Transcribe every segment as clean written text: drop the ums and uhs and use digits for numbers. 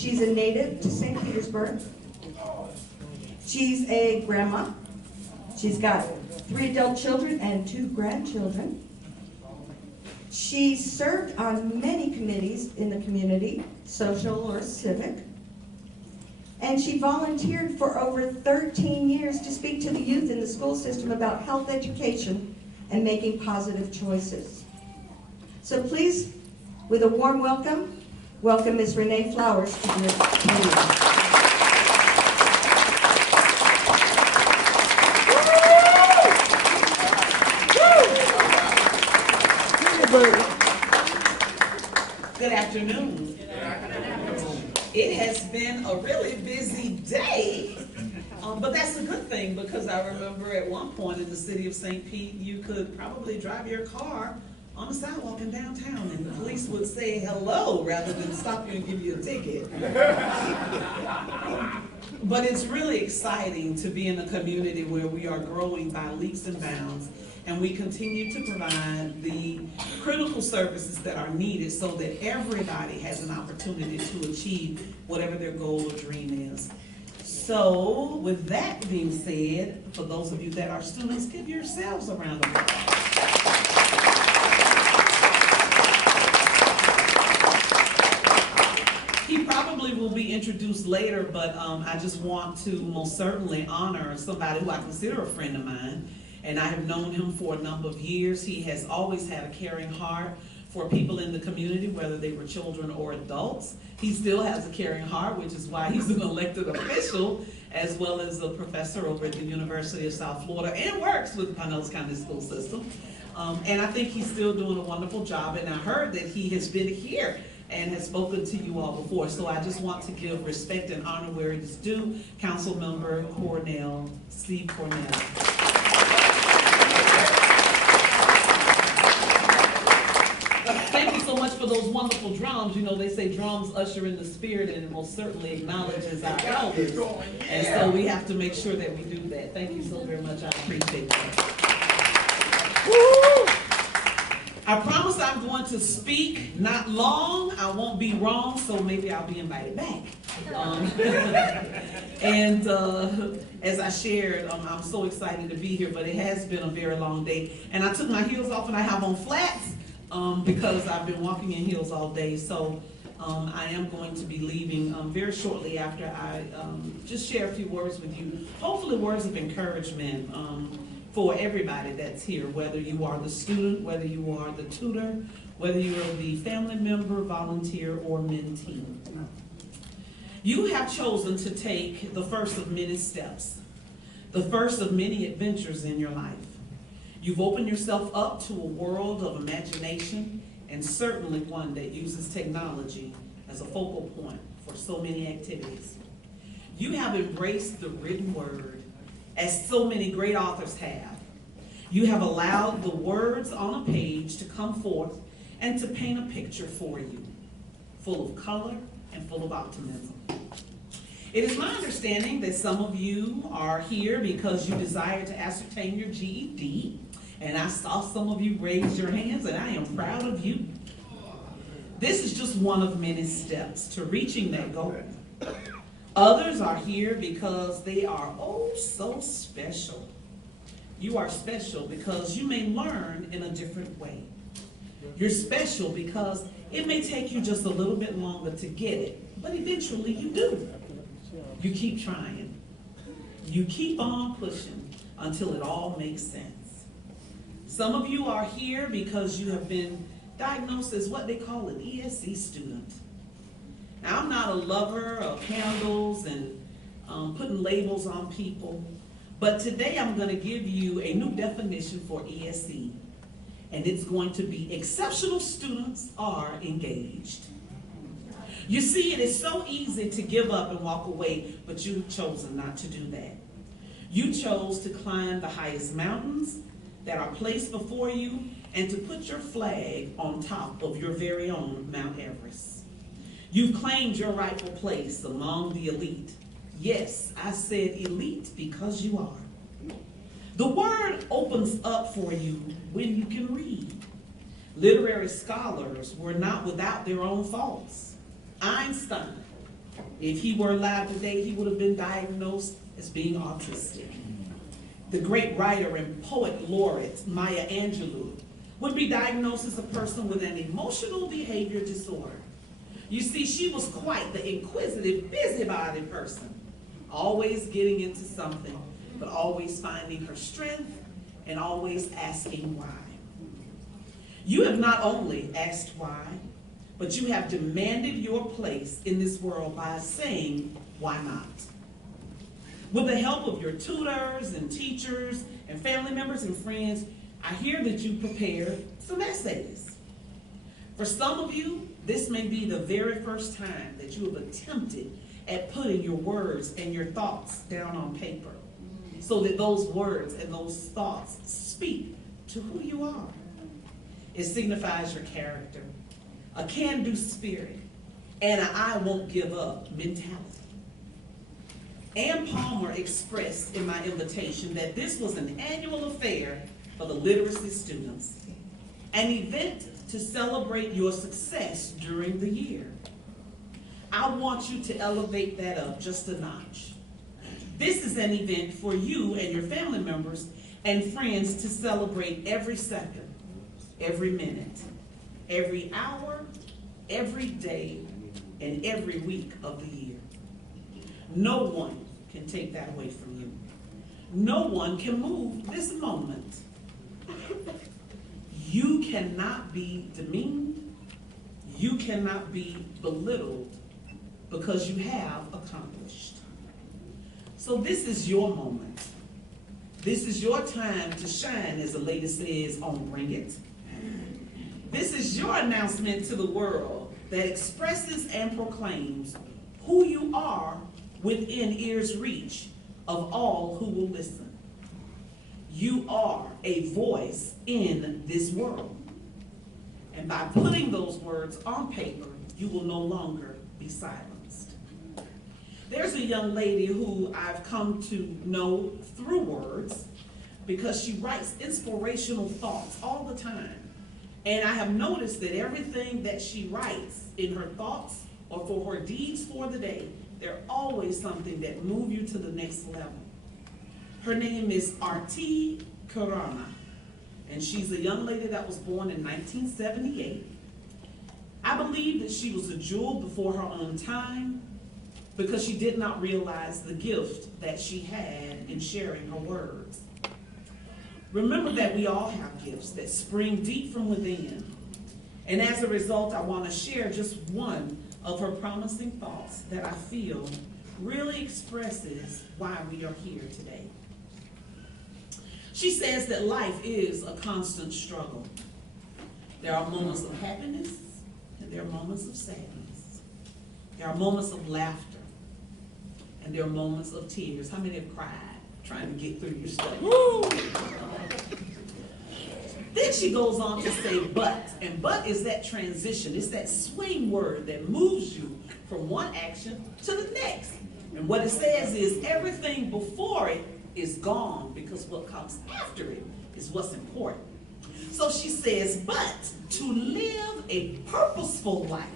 She's a native to St. Petersburg. She's a grandma. She's got 3 adult children and 2 grandchildren. She served on many committees in the community, social or civic. And she volunteered for over 13 years to speak to the youth in the school system about health education and making positive choices. So please, with a warm welcome, welcome Ms. Rene Flowers to the podium. Good afternoon. It has been a really busy day, but that's a good thing, because I remember at one point in the city of St. Pete, you could probably drive your car on the sidewalk in downtown and the police would say hello rather than stop you and give you a ticket. But it's really exciting to be in a community where we are growing by leaps and bounds, and we continue to provide the critical services that are needed so that everybody has an opportunity to achieve whatever their goal or dream is. So with that being said, for those of you that are students, give yourselves a round of applause. He probably will be introduced later, but I just want to most certainly honor somebody who I consider a friend of mine. And I have known him for a number of years. He has always had a caring heart for people in the community, whether they were children or adults. He still has a caring heart, which is why he's an elected official, as well as a professor over at the University of South Florida, and works with the Pinellas County school system. And I think he's still doing a wonderful job. And I heard that he has been here and has spoken to you all before. So I just want to give respect and honor where it is due. Council Member Steve Cornell. Thank you so much for those wonderful drums. You know, they say drums usher in the spirit, and it most certainly acknowledges our elders. And so we have to make sure that we do that. Thank you so very much. I appreciate that. I promise I'm going to speak not long. I won't be wrong, so maybe I'll be invited back. And as I shared, I'm so excited to be here, but it has been a very long day. And I took my heels off and I have on flats. Because I've been walking in heels all day. So I am going to be leaving very shortly after I just share a few words with you. Hopefully words of encouragement for everybody that's here, whether you are the student, whether you are the tutor, whether you are the family member, volunteer, or mentee. You have chosen to take the first of many steps, the first of many adventures in your life. You've opened yourself up to a world of imagination, and certainly one that uses technology as a focal point for so many activities. You have embraced the written word, as so many great authors have. You have allowed the words on a page to come forth and to paint a picture for you, full of color and full of optimism. It is my understanding that some of you are here because you desire to ascertain your GED, and I saw some of you raise your hands, and I am proud of you. This is just one of many steps to reaching that goal. Others are here because they are oh so special. You are special because you may learn in a different way. You're special because it may take you just a little bit longer to get it, but eventually you do. You keep trying. You keep on pushing until it all makes sense. Some of you are here because you have been diagnosed as what they call an ESC student. Now, I'm not a lover of candles and putting labels on people, but today I'm going to give you a new definition for ESC, and it's going to be exceptional students are engaged. You see, it is so easy to give up and walk away, but you've chosen not to do that. You chose to climb the highest mountains that are placed before you and to put your flag on top of your very own Mount Everest. You've claimed your rightful place among the elite. Yes, I said elite because you are. The word opens up for you when you can read. Literary scholars were not without their own faults. Einstein, If he were alive today, he would have been diagnosed as being autistic. The great writer and poet laureate, Maya Angelou, would be diagnosed as a person with an emotional behavior disorder. You see, she was quite the inquisitive, busybody person, always getting into something, but always finding her strength and always asking why. You have not only asked why, but you have demanded your place in this world by saying, why not? With the help of your tutors and teachers and family members and friends, I hear that you prepared some essays. For some of you, this may be the very first time that you have attempted at putting your words and your thoughts down on paper so that those words and those thoughts speak to who you are. It signifies your character, a can-do spirit, and an I won't give up mentality. Ann Palmer expressed in my invitation that this was an annual affair for the literacy students, an event to celebrate your success during the year. I want you to elevate that up just a notch. This is an event for you and your family members and friends to celebrate every second, every minute, every hour, every day, and every week of the year. No one can take that away from you. No one can move this moment. You cannot be demeaned. You cannot be belittled because you have accomplished. So this is your moment. This is your time to shine, as the lady says on Bring It. This is your announcement to the world that expresses and proclaims who you are within ear's reach of all who will listen. You are a voice in this world. And by putting those words on paper, you will no longer be silenced. There's a young lady who I've come to know through words because she writes inspirational thoughts all the time. And I have noticed that everything that she writes in her thoughts or for her deeds for the day, they're always something that move you to the next level. Her name is Arti Karana, and she's a young lady that was born in 1978. I believe that she was a jewel before her own time because she did not realize the gift that she had in sharing her words. Remember that we all have gifts that spring deep from within. And as a result, I want to share just one of her promising thoughts that I feel really expresses why we are here today. She says that life is a constant struggle. There are moments of happiness and there are moments of sadness. There are moments of laughter and there are moments of tears. How many have cried trying to get through your stuff? Woo! Then she goes on to say but, and but is that transition. It's that swing word that moves you from one action to the next. And what it says is everything before it is gone because what comes after it is what's important. So she says, but to live a purposeful life,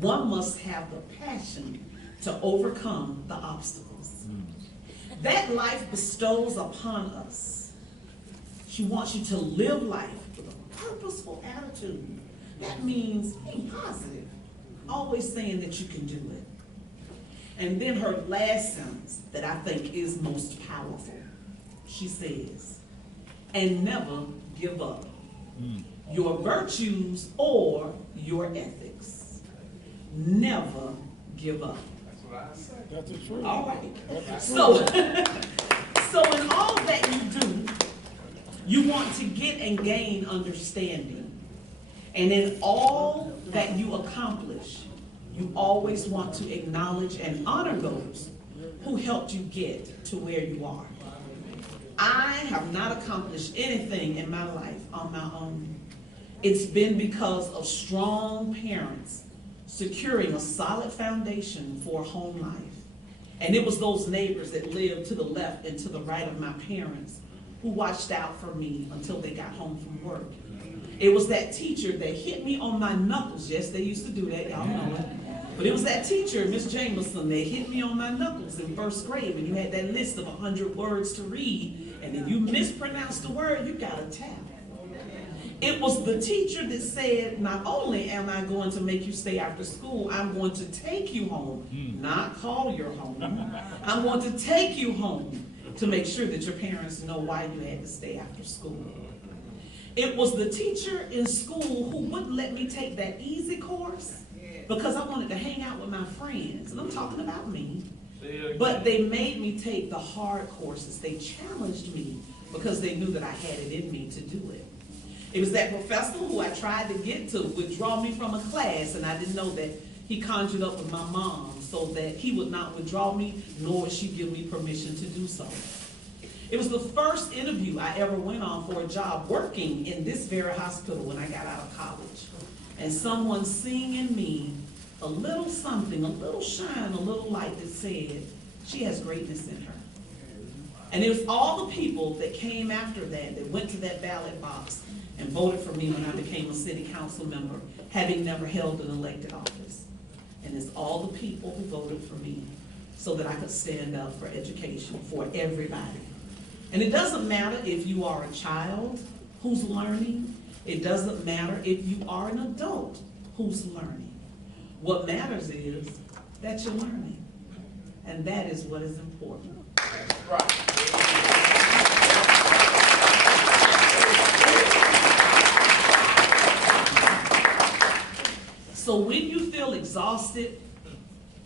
one must have the passion to overcome the obstacles. That life bestows upon us. She wants you to live life with a purposeful attitude. That means being positive, always saying that you can do it. And then her last sentence that I think is most powerful. She says, and never give up your virtues or your ethics. Never give up. That's what I say. That's the truth. All right. So in all that you do, you want to get and gain understanding. And in all that you accomplish, you always want to acknowledge and honor those who helped you get to where you are. I have not accomplished anything in my life on my own. It's been because of strong parents securing a solid foundation for home life. And it was those neighbors that lived to the left and to the right of my parents who watched out for me until they got home from work. It was that teacher that hit me on my knuckles. Yes, they used to do that, y'all know it. But it was that teacher, Miss Jameson, that hit me on my knuckles in first grade when you had that list of 100 words to read, and if you mispronounced a word, you got a tap. It was the teacher that said, not only am I going to make you stay after school, I'm going to take you home, not call your home. I'm going to take you home to make sure that your parents know why you had to stay after school. It was the teacher in school who wouldn't let me take that easy course because I wanted to hang out with my friends. And I'm talking about me. But they made me take the hard courses. They challenged me because they knew that I had it in me to do it. It was that professor who I tried to get to withdraw me from a class, and I didn't know that he conjured up with my mom so that he would not withdraw me, nor would she give me permission to do so. It was the first interview I ever went on for a job working in this very hospital when I got out of college. And someone seeing in me a little something, a little shine, a little light that said, she has greatness in her. And it was all the people that came after that went to that ballot box and voted for me when I became a city council member, having never held an elected office. And it's all the people who voted for me so that I could stand up for education for everybody. And it doesn't matter if you are a child who's learning. It doesn't matter if you are an adult who's learning. What matters is that you're learning. And that is what is important. Right. So when you feel exhausted,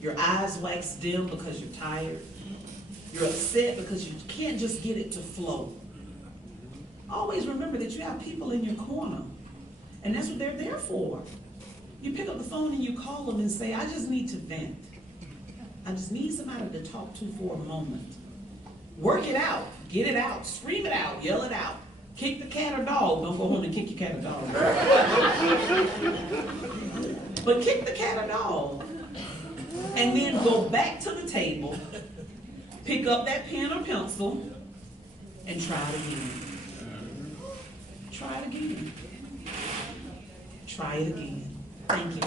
your eyes wax dim because you're tired, you're upset because you can't just get it to flow, always remember that you have people in your corner, and that's what they're there for. You pick up the phone and you call them and say, I just need to vent. I just need somebody to talk to for a moment. Work it out, get it out, scream it out, yell it out. Kick the cat or dog. Don't go home and kick your cat or dog. But kick the cat or dog. And then go back to the table, pick up that pen or pencil, and try it again. Try it again. Try it again. Thank you.